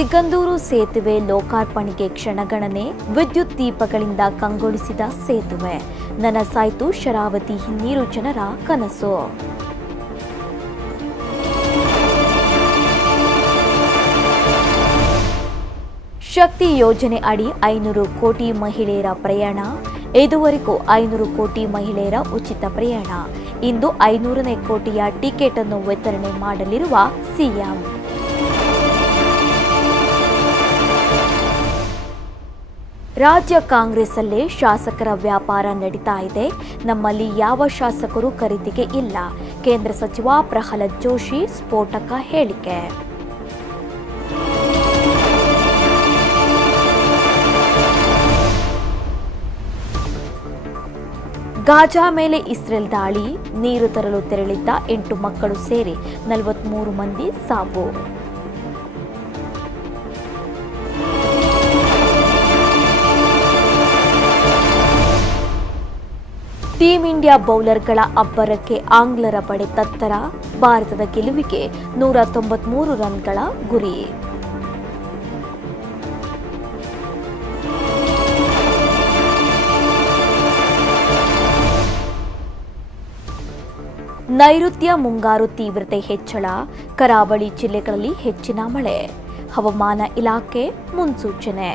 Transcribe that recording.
ಸಿಗಂದೂರು ಸೇತುವೆ ಲೋಕಾರ್ಪಣೆಗೆ ಕ್ಷಣಗಣನೆ, ವಿದ್ಯುತ್ ದೀಪಗಳಿಂದ ಕಂಗೊಳಿಸಿದ ಸೇತುವೆ, ನನಸಾಯ್ತು ಶರಾವತಿ ಹಿನ್ನೀರು ಜನರ ಕನಸು. ಶಕ್ತಿ ಯೋಜನೆ ಅಡಿ 500 ಕೋಟಿ ಮಹಿಳೆಯರ ಪ್ರಯಾಣ. ಇದುವರೆಗೂ 500 ಕೋಟಿ ಮಹಿಳೆಯರ ಉಚಿತ ಪ್ರಯಾಣ. ಇಂದು 500ನೇ ಕೋಟಿಯ ಟಿಕೆಟ್ ಅನ್ನು ವಿತರಣೆ ಮಾಡಲಿರುವ ಸಿಎಂ. ರಾಜ್ಯ ಕಾಂಗ್ರೆಸ್ಸಲ್ಲೇ ಶಾಸಕರ ವ್ಯಾಪಾರ ನಡೀತಾ ಇದೆ. ನಮ್ಮಲ್ಲಿ ಯಾವ ಶಾಸಕರು ಖರೀದಿಗೆ ಇಲ್ಲ. ಕೇಂದ್ರ ಸಚಿವ ಪ್ರಹ್ಲಾದ್ ಜೋಶಿ ಸ್ಫೋಟಕ ಹೇಳಿಕೆ. ಗಾಜಾ ಮೇಲೆ ಇಸ್ರೇಲ್ ದಾಳಿ. ನೀರು ತರಲು ತೆರಳಿದ್ದ 8 ಮಕ್ಕಳು ಸೇರಿ 43 ಮಂದಿ ಸಾವು. ಟೀಂ ಇಂಡಿಯಾ ಬೌಲರ್ಗಳ ಅಬ್ಬರಕ್ಕೆ ಆಂಗ್ಲರ ಪಡೆ ತತ್ತರ. ಭಾರತದ ಗೆಲುವಿಗೆ 193 ರನ್ಗಳ ಗುರಿ. ನೈಋತ್ಯ ಮುಂಗಾರು ತೀವ್ರತೆ ಹೆಚ್ಚಳ. ಕರಾವಳಿ ಜಿಲ್ಲೆಗಳಲ್ಲಿ ಹೆಚ್ಚಿನ ಮಳೆ. ಹವಾಮಾನ ಇಲಾಖೆ ಮುನ್ಸೂಚನೆ.